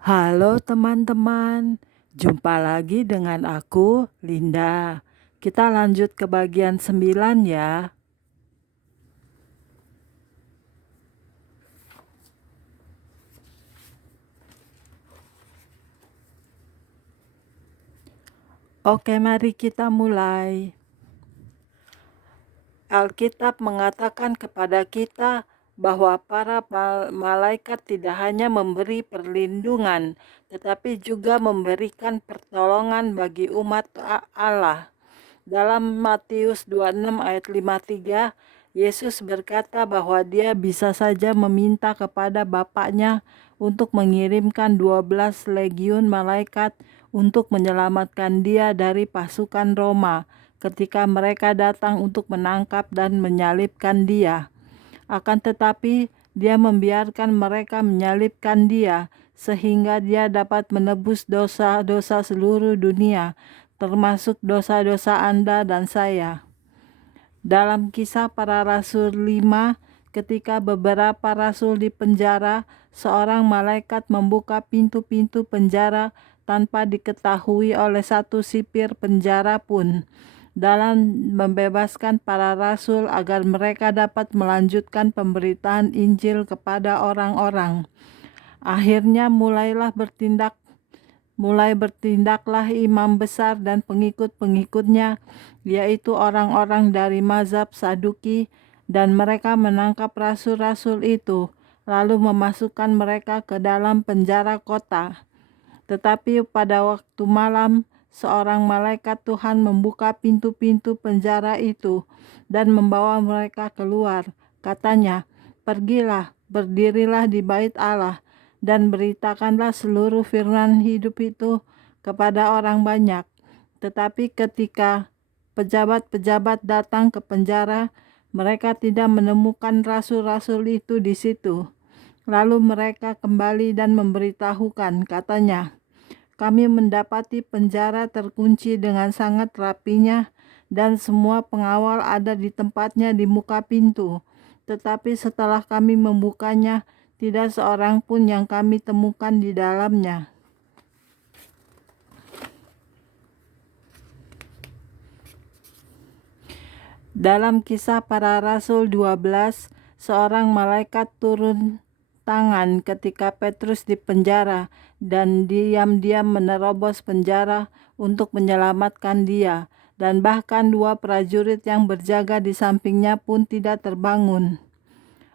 Halo teman-teman, jumpa lagi dengan aku, Linda. Kita lanjut ke bagian 9 ya. Oke, mari kita mulai. Alkitab mengatakan kepada kita bahwa para malaikat tidak hanya memberi perlindungan, tetapi juga memberikan pertolongan bagi umat Allah. Dalam Matius 26 ayat 53, Yesus berkata bahwa dia bisa saja meminta kepada Bapaknya untuk mengirimkan 12 legiun malaikat untuk menyelamatkan dia dari pasukan Roma ketika mereka datang untuk menangkap dan menyalibkan dia. Akan tetapi, dia membiarkan mereka menyalibkan dia sehingga dia dapat menebus dosa-dosa seluruh dunia, termasuk dosa-dosa Anda dan saya. Dalam Kisah Para Rasul 5, ketika beberapa rasul di penjara, seorang malaikat membuka pintu-pintu penjara tanpa diketahui oleh satu sipir penjara pun, dalam membebaskan para rasul agar mereka dapat melanjutkan pemberitaan Injil kepada orang-orang. Akhirnya mulai bertindaklah imam besar dan pengikut-pengikutnya, yaitu orang-orang dari mazhab Saduki, dan mereka menangkap rasul-rasul itu, lalu memasukkan mereka ke dalam penjara kota. Tetapi pada waktu malam, seorang malaikat Tuhan membuka pintu-pintu penjara itu dan membawa mereka keluar. Katanya, "Pergilah, berdirilah di bait Allah, dan beritakanlah seluruh firman hidup itu kepada orang banyak." Tetapi ketika pejabat-pejabat datang ke penjara, mereka tidak menemukan rasul-rasul itu di situ. Lalu mereka kembali dan memberitahukan, katanya, "Kami mendapati penjara terkunci dengan sangat rapinya dan semua pengawal ada di tempatnya di muka pintu. Tetapi setelah kami membukanya, tidak seorang pun yang kami temukan di dalamnya." Dalam Kisah Para Rasul 12, seorang malaikat turun tangan ketika Petrus di penjara dan diam-diam menerobos penjara untuk menyelamatkan dia, dan bahkan dua prajurit yang berjaga di sampingnya pun tidak terbangun.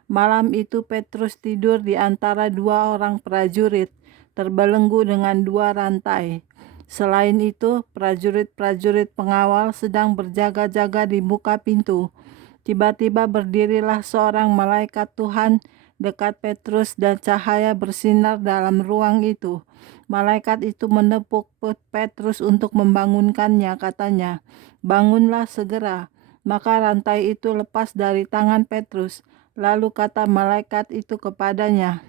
Malam itu Petrus tidur di antara dua orang prajurit, terbelenggu dengan dua rantai. Selain itu, prajurit-prajurit pengawal sedang berjaga-jaga di muka pintu. Tiba-tiba berdirilah seorang malaikat Tuhan dekat Petrus dan cahaya bersinar dalam ruang itu. Malaikat itu menepuk Petrus untuk membangunkannya, katanya, "Bangunlah segera." Maka rantai itu lepas dari tangan Petrus. Lalu kata malaikat itu kepadanya,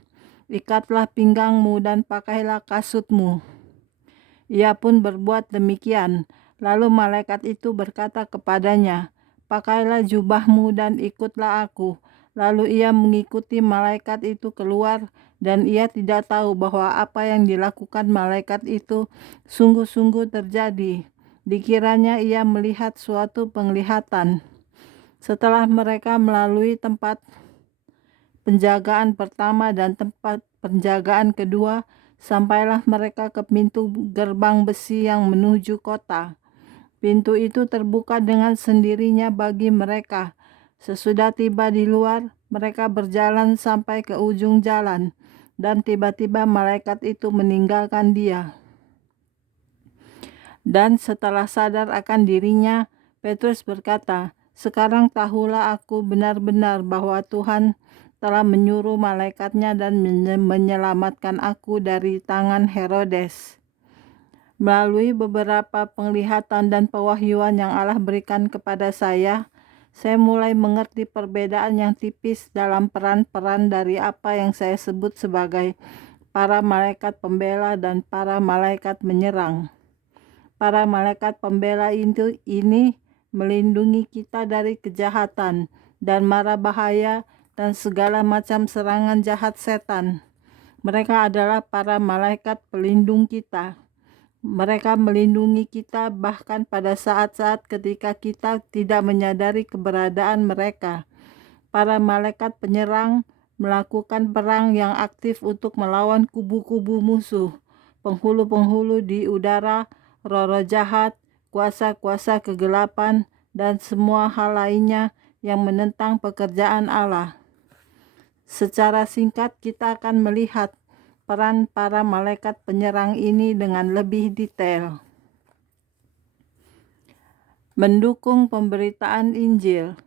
"Ikatlah pinggangmu dan pakailah kasutmu." Ia pun berbuat demikian. Lalu malaikat itu berkata kepadanya, "Pakailah jubahmu dan ikutlah aku." Lalu ia mengikuti malaikat itu keluar, dan ia tidak tahu bahwa apa yang dilakukan malaikat itu sungguh-sungguh terjadi. Dikiranya ia melihat suatu penglihatan. Setelah mereka melalui tempat penjagaan pertama dan tempat penjagaan kedua, sampailah mereka ke pintu gerbang besi yang menuju kota. Pintu itu terbuka dengan sendirinya bagi mereka. Sesudah tiba di luar, mereka berjalan sampai ke ujung jalan, dan tiba-tiba malaikat itu meninggalkan dia. Dan setelah sadar akan dirinya, Petrus berkata, "Sekarang tahulah aku benar-benar bahwa Tuhan telah menyuruh malaikatnya dan menyelamatkan aku dari tangan Herodes." Melalui beberapa penglihatan dan pewahyuan yang Allah berikan kepada saya mulai mengerti perbedaan yang tipis dalam peran-peran dari apa yang saya sebut sebagai para malaikat pembela dan para malaikat menyerang. Para malaikat pembela ini melindungi kita dari kejahatan dan mara bahaya dan segala macam serangan jahat setan. Mereka adalah para malaikat pelindung kita. Mereka melindungi kita bahkan pada saat-saat ketika kita tidak menyadari keberadaan mereka. Para malaikat penyerang melakukan perang yang aktif untuk melawan kubu-kubu musuh, penghulu-penghulu di udara, roh-roh jahat, kuasa-kuasa kegelapan, dan semua hal lainnya yang menentang pekerjaan Allah. Secara singkat kita akan melihat peran para malaikat penyerang ini dengan lebih detail. Mendukung pemberitaan Injil.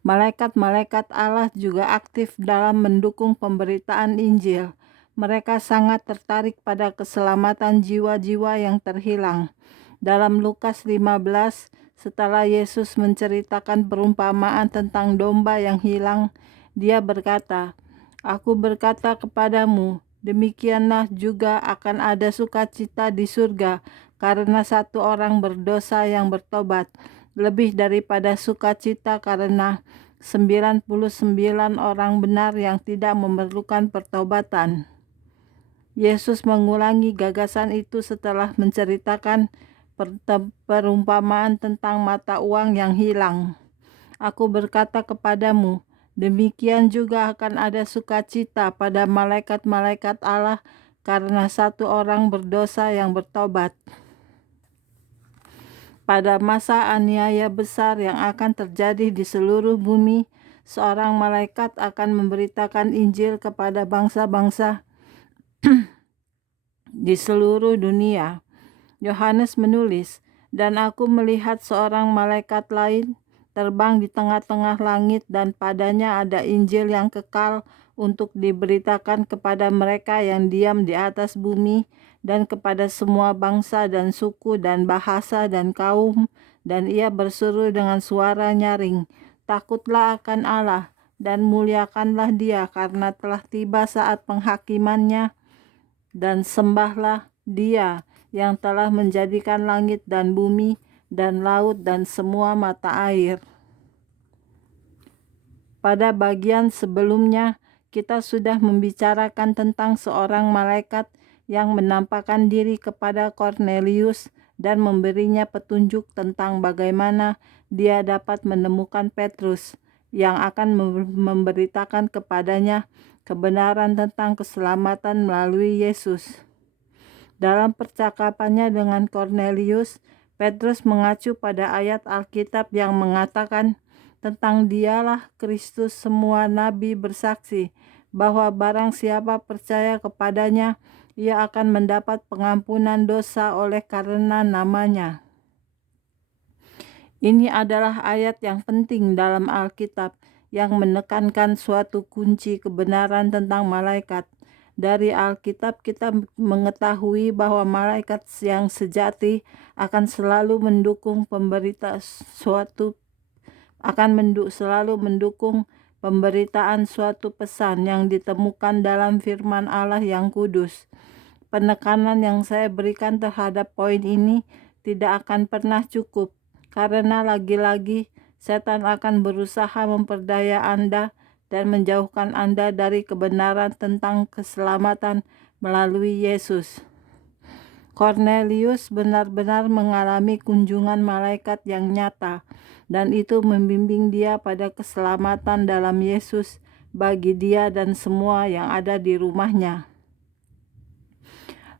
Malaikat-malaikat Allah juga aktif dalam mendukung pemberitaan Injil. Mereka sangat tertarik pada keselamatan jiwa-jiwa yang terhilang. Dalam Lukas 15, setelah Yesus menceritakan perumpamaan tentang domba yang hilang, dia berkata, "Aku berkata kepadamu, demikianlah juga akan ada sukacita di surga karena satu orang berdosa yang bertobat, lebih daripada sukacita karena 99 orang benar yang tidak memerlukan pertobatan." Yesus mengulangi gagasan itu setelah menceritakan perumpamaan tentang mata uang yang hilang. "Aku berkata kepadamu, demikian juga akan ada sukacita pada malaikat-malaikat Allah karena satu orang berdosa yang bertobat." Pada masa aniaya besar yang akan terjadi di seluruh bumi, seorang malaikat akan memberitakan Injil kepada bangsa-bangsa di seluruh dunia. Yohanes menulis, "Dan aku melihat seorang malaikat lain terbang di tengah-tengah langit dan padanya ada Injil yang kekal untuk diberitakan kepada mereka yang diam di atas bumi dan kepada semua bangsa dan suku dan bahasa dan kaum, dan ia berseru dengan suara nyaring, 'Takutlah akan Allah dan muliakanlah Dia karena telah tiba saat penghakimannya, dan sembahlah Dia yang telah menjadikan langit dan bumi dan laut dan semua mata air.'" Pada bagian sebelumnya, kita sudah membicarakan tentang seorang malaikat yang menampakkan diri kepada Kornelius dan memberinya petunjuk tentang bagaimana dia dapat menemukan Petrus yang akan memberitakan kepadanya kebenaran tentang keselamatan melalui Yesus. Dalam percakapannya dengan Kornelius, Petrus mengacu pada ayat Alkitab yang mengatakan, "Tentang Dialah Kristus semua nabi bersaksi bahwa barang siapa percaya kepadanya, ia akan mendapat pengampunan dosa oleh karena namanya." Ini adalah ayat yang penting dalam Alkitab yang menekankan suatu kunci kebenaran tentang malaikat. Dari Alkitab kita mengetahui bahwa malaikat yang sejati akan selalu mendukung selalu mendukung pemberitaan suatu pesan yang ditemukan dalam firman Allah yang kudus. Penekanan yang saya berikan terhadap poin ini tidak akan pernah cukup, karena lagi-lagi setan akan berusaha memperdaya Anda dan menjauhkan Anda dari kebenaran tentang keselamatan melalui Yesus. Kornelius benar-benar mengalami kunjungan malaikat yang nyata, dan itu membimbing dia pada keselamatan dalam Yesus bagi dia dan semua yang ada di rumahnya.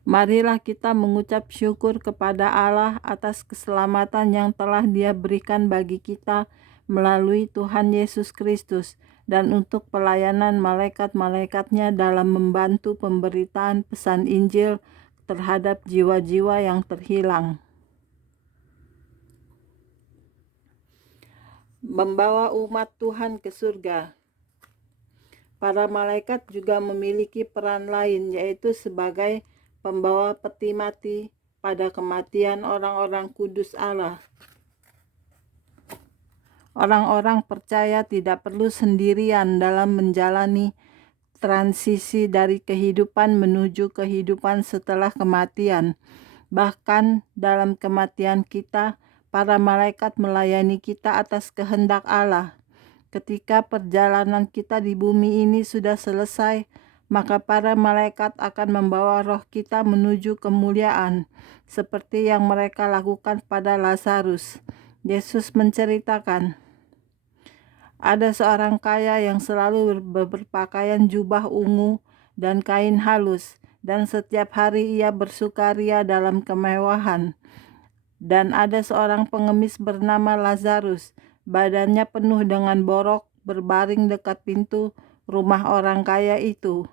Marilah kita mengucap syukur kepada Allah atas keselamatan yang telah Dia berikan bagi kita melalui Tuhan Yesus Kristus, dan untuk pelayanan malaikat-malaikatnya dalam membantu pemberitaan pesan Injil terhadap jiwa-jiwa yang terhilang. Membawa umat Tuhan ke surga. Para malaikat juga memiliki peran lain, yaitu sebagai pembawa peti mati pada kematian orang-orang kudus Allah. Orang-orang percaya tidak perlu sendirian dalam menjalani transisi dari kehidupan menuju kehidupan setelah kematian. Bahkan dalam kematian kita, para malaikat melayani kita atas kehendak Allah. Ketika perjalanan kita di bumi ini sudah selesai, maka para malaikat akan membawa roh kita menuju kemuliaan, seperti yang mereka lakukan pada Lazarus. Yesus menceritakan, ada seorang kaya yang selalu berpakaian jubah ungu dan kain halus, dan setiap hari ia bersukaria dalam kemewahan. Dan ada seorang pengemis bernama Lazarus, badannya penuh dengan borok, berbaring dekat pintu rumah orang kaya itu.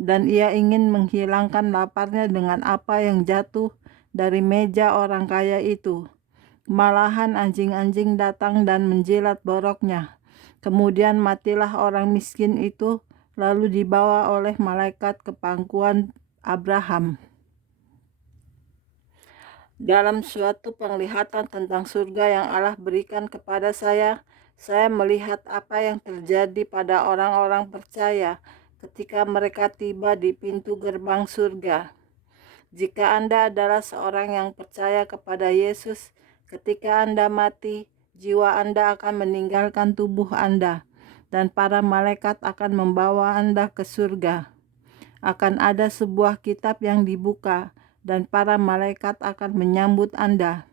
Dan ia ingin menghilangkan laparnya dengan apa yang jatuh dari meja orang kaya itu. Malahan anjing-anjing datang dan menjilat boroknya. Kemudian matilah orang miskin itu, lalu dibawa oleh malaikat ke pangkuan Abraham. Dalam suatu penglihatan tentang surga yang Allah berikan kepada saya melihat apa yang terjadi pada orang-orang percaya ketika mereka tiba di pintu gerbang surga. Jika Anda adalah seorang yang percaya kepada Yesus, ketika Anda mati, jiwa Anda akan meninggalkan tubuh Anda, dan para malaikat akan membawa Anda ke surga. Akan ada sebuah kitab yang dibuka, dan para malaikat akan menyambut Anda.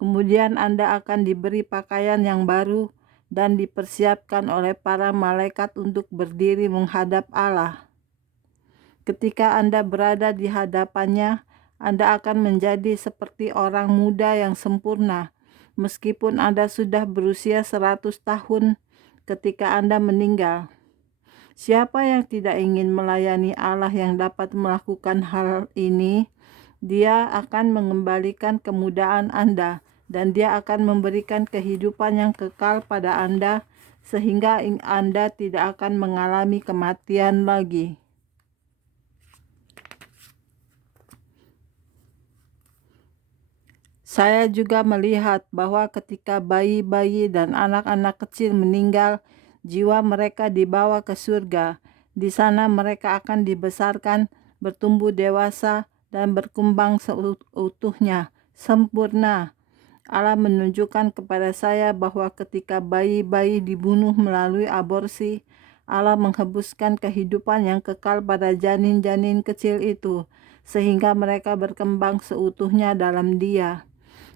Kemudian Anda akan diberi pakaian yang baru dan dipersiapkan oleh para malaikat untuk berdiri menghadap Allah. Ketika Anda berada di hadapannya, Anda akan menjadi seperti orang muda yang sempurna, meskipun Anda sudah berusia 100 tahun ketika Anda meninggal. Siapa yang tidak ingin melayani Allah yang dapat melakukan hal ini? Dia akan mengembalikan kemudaan Anda, dan Dia akan memberikan kehidupan yang kekal pada Anda, sehingga Anda tidak akan mengalami kematian lagi. Saya juga melihat bahwa ketika bayi-bayi dan anak-anak kecil meninggal, jiwa mereka dibawa ke surga. Di sana mereka akan dibesarkan, bertumbuh dewasa, dan berkembang seutuhnya, sempurna. Allah menunjukkan kepada saya bahwa ketika bayi-bayi dibunuh melalui aborsi, Allah menghembuskan kehidupan yang kekal pada janin-janin kecil itu, sehingga mereka berkembang seutuhnya dalam Dia.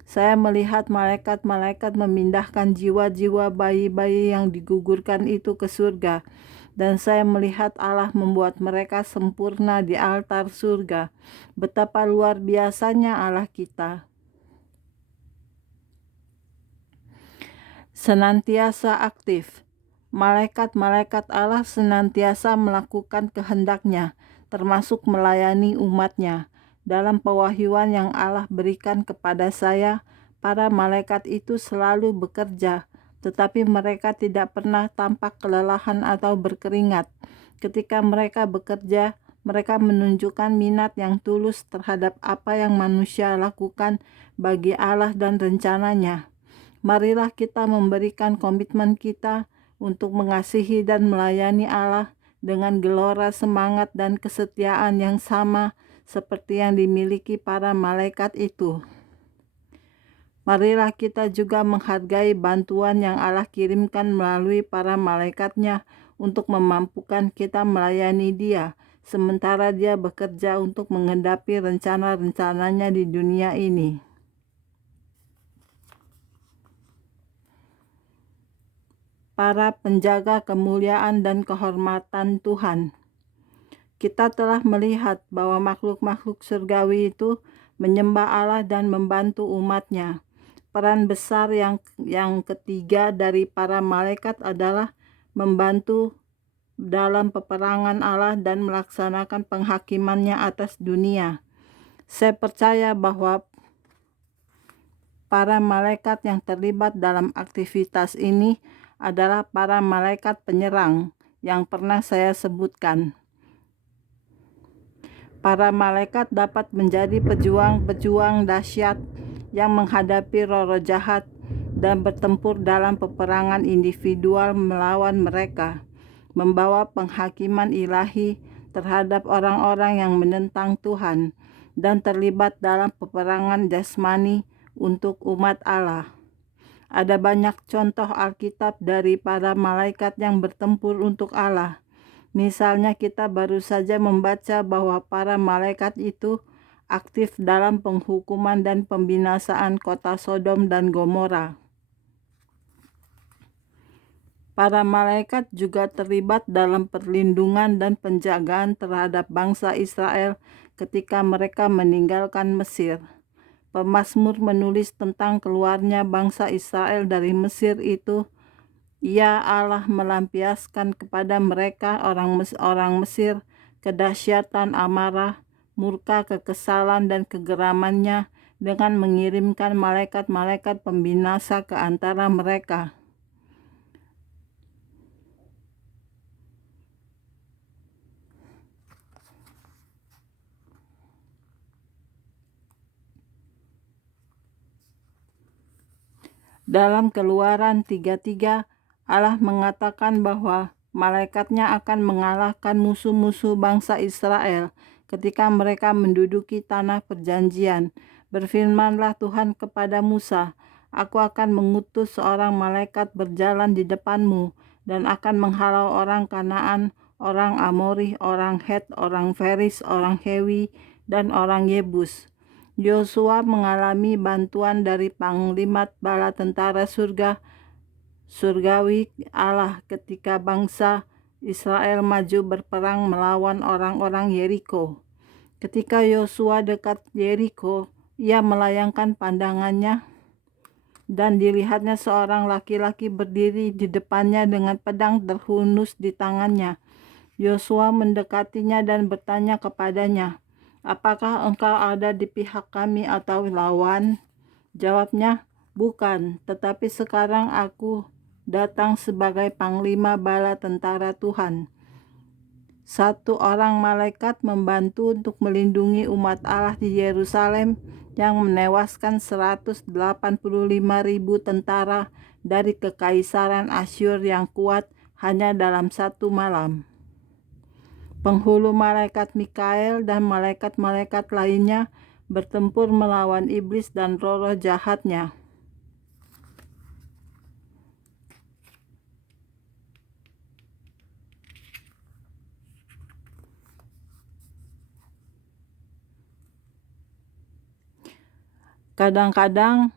Saya melihat malaikat-malaikat memindahkan jiwa-jiwa bayi-bayi yang digugurkan itu ke surga, dan saya melihat Allah membuat mereka sempurna di altar surga. Betapa luar biasanya Allah kita. Senantiasa aktif. Malaikat-malaikat Allah senantiasa melakukan kehendak-Nya, termasuk melayani umat-Nya. Dalam pewahyuan yang Allah berikan kepada saya, para malaikat itu selalu bekerja, tetapi mereka tidak pernah tampak kelelahan atau berkeringat. Ketika mereka bekerja, mereka menunjukkan minat yang tulus terhadap apa yang manusia lakukan bagi Allah dan rencananya. Marilah kita memberikan komitmen kita untuk mengasihi dan melayani Allah dengan gelora semangat dan kesetiaan yang sama seperti yang dimiliki para malaikat itu. Marilah kita juga menghargai bantuan yang Allah kirimkan melalui para malaikat-Nya untuk memampukan kita melayani Dia, sementara Dia bekerja untuk menggenapi rencana-rencananya di dunia ini. Para penjaga kemuliaan dan kehormatan Tuhan. Kita telah melihat bahwa makhluk-makhluk surgawi itu menyembah Allah dan membantu umat-Nya. Peran besar yang ketiga dari para malaikat adalah membantu dalam peperangan Allah dan melaksanakan penghakiman-Nya atas dunia. Saya percaya bahwa para malaikat yang terlibat dalam aktivitas ini adalah para malaikat penyerang yang pernah saya sebutkan. Para malaikat dapat menjadi pejuang-pejuang dahsyat yang menghadapi roh-roh jahat dan bertempur dalam peperangan individual melawan mereka, membawa penghakiman ilahi terhadap orang-orang yang menentang Tuhan, dan terlibat dalam peperangan jasmani untuk umat Allah. Ada banyak contoh Alkitab dari para malaikat yang bertempur untuk Allah. Misalnya kita baru saja membaca bahwa para malaikat itu aktif dalam penghukuman dan pembinasaan kota Sodom dan Gomora. Para malaikat juga terlibat dalam perlindungan dan penjagaan terhadap bangsa Israel ketika mereka meninggalkan Mesir. Pemazmur menulis tentang keluarnya bangsa Israel dari Mesir itu. Ya Allah melampiaskan kepada mereka orang Mesir kedahsyatan amarah, murka, kekesalan, dan kegeramannya dengan mengirimkan malaikat-malaikat pembinasa ke antara mereka. Dalam Keluaran 3:3, Allah mengatakan bahwa malaikatnya akan mengalahkan musuh-musuh bangsa Israel ketika mereka menduduki tanah perjanjian. Berfirmanlah Tuhan kepada Musa, Aku akan mengutus seorang malaikat berjalan di depanmu dan akan menghalau orang Kanaan, orang Amori, orang Het, orang Feris, orang Hewi, dan orang Yebus. Yosua mengalami bantuan dari Panglima Bala Tentara Surgawi Allah ketika bangsa Israel maju berperang melawan orang-orang Yeriko. Ketika Yosua dekat Yeriko, ia melayangkan pandangannya dan dilihatnya seorang laki-laki berdiri di depannya dengan pedang terhunus di tangannya. Yosua mendekatinya dan bertanya kepadanya, Apakah engkau ada di pihak kami atau lawan? Jawabnya, bukan, tetapi sekarang aku datang sebagai panglima bala tentara Tuhan. Satu orang malaikat membantu untuk melindungi umat Allah di Yerusalem yang menewaskan 185.000 tentara dari kekaisaran Asyur yang kuat hanya dalam satu malam. Penghulu malaikat Mikael dan malaikat-malaikat lainnya bertempur melawan iblis dan roh-roh jahatnya. Kadang-kadang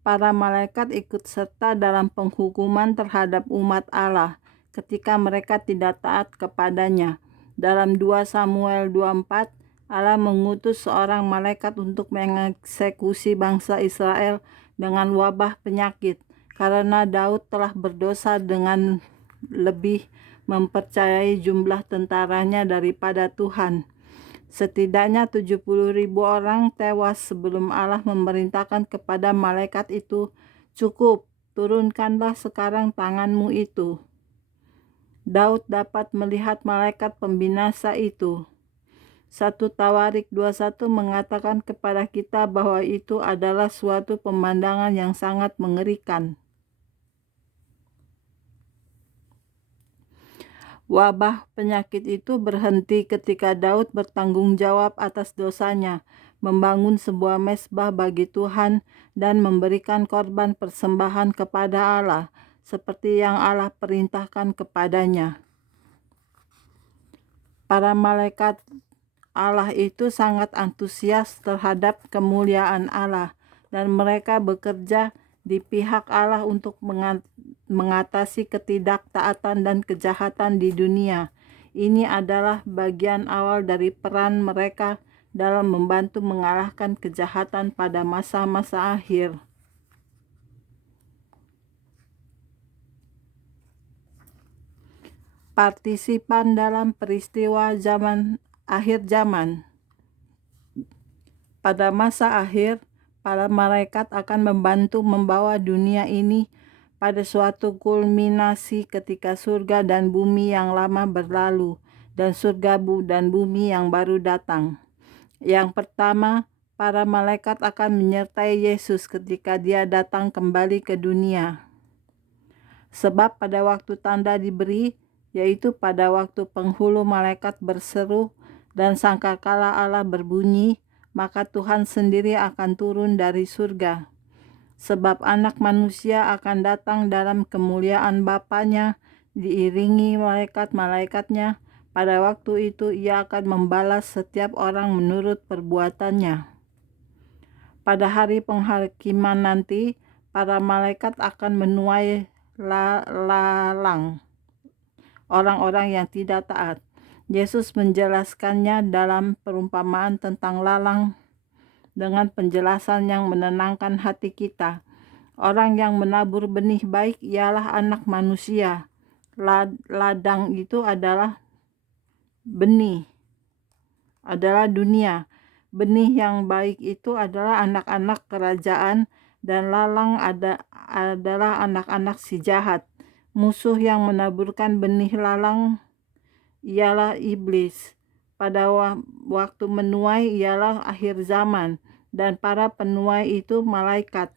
para malaikat ikut serta dalam penghukuman terhadap umat Allah ketika mereka tidak taat kepadanya. Dalam 2 Samuel 24, Allah mengutus seorang malaikat untuk mengeksekusi bangsa Israel dengan wabah penyakit karena Daud telah berdosa dengan lebih mempercayai jumlah tentaranya daripada Tuhan. Setidaknya 70.000 orang tewas sebelum Allah memerintahkan kepada malaikat itu, Cukup, turunkanlah sekarang tanganmu itu. Daud dapat melihat malaikat pembinasa itu. 1 Tawarik 21 mengatakan kepada kita bahwa itu adalah suatu pemandangan yang sangat mengerikan. Wabah penyakit itu berhenti ketika Daud bertanggung jawab atas dosanya, membangun sebuah mezbah bagi Tuhan dan memberikan korban persembahan kepada Allah, seperti yang Allah perintahkan kepadanya. Para malaikat Allah itu sangat antusias terhadap kemuliaan Allah, dan mereka bekerja di pihak Allah untuk mengatasi ketidaktaatan dan kejahatan di dunia. Ini adalah bagian awal dari peran mereka dalam membantu mengalahkan kejahatan pada masa-masa akhir. Partisipan dalam peristiwa akhir zaman. Pada masa akhir, para malaikat akan membantu membawa dunia ini pada suatu kulminasi ketika surga dan bumi yang lama berlalu dan surga dan bumi yang baru datang. Yang pertama, para malaikat akan menyertai Yesus ketika dia datang kembali ke dunia. Sebab pada waktu tanda diberi, yaitu pada waktu penghulu malaikat berseru dan sangkakala Allah berbunyi, maka Tuhan sendiri akan turun dari surga. Sebab anak manusia akan datang dalam kemuliaan Bapanya diiringi malaikat-malaikatnya. Pada waktu itu ia akan membalas setiap orang menurut perbuatannya. Pada hari penghakiman nanti, para malaikat akan menuai lalang orang-orang yang tidak taat. Yesus menjelaskannya dalam perumpamaan tentang lalang dengan penjelasan yang menenangkan hati kita. Orang yang menabur benih baik ialah anak manusia. Ladang itu adalah benih, adalah dunia. Benih yang baik itu adalah anak-anak kerajaan, dan lalang adalah anak-anak si jahat. Musuh yang menaburkan benih lalang ialah iblis. Pada waktu menuai ialah akhir zaman, dan para penuai itu malaikat.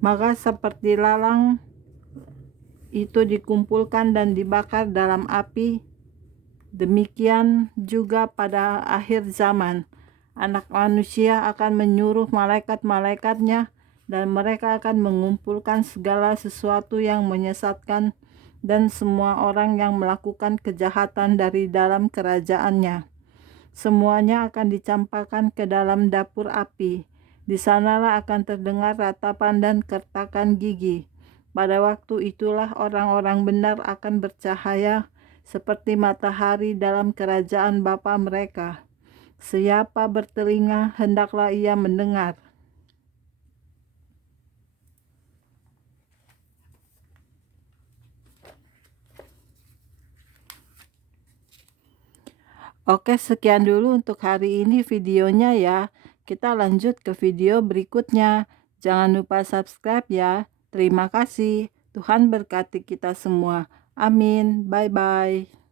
Maka seperti lalang itu dikumpulkan dan dibakar dalam api, demikian juga pada akhir zaman Anak Manusia akan menyuruh malaikat-malaikatnya, dan mereka akan mengumpulkan segala sesuatu yang menyesatkan dan semua orang yang melakukan kejahatan dari dalam kerajaannya. Semuanya akan dicampakkan ke dalam dapur api. Di sanalah akan terdengar ratapan dan kertakan gigi. Pada waktu itulah orang-orang benar akan bercahaya seperti matahari dalam kerajaan Bapa mereka. Siapa bertelinga, hendaklah ia mendengar. Oke, sekian dulu untuk hari ini videonya ya. Kita lanjut ke video berikutnya. Jangan lupa subscribe ya. Terima kasih. Tuhan berkati kita semua. Amin. Bye-bye.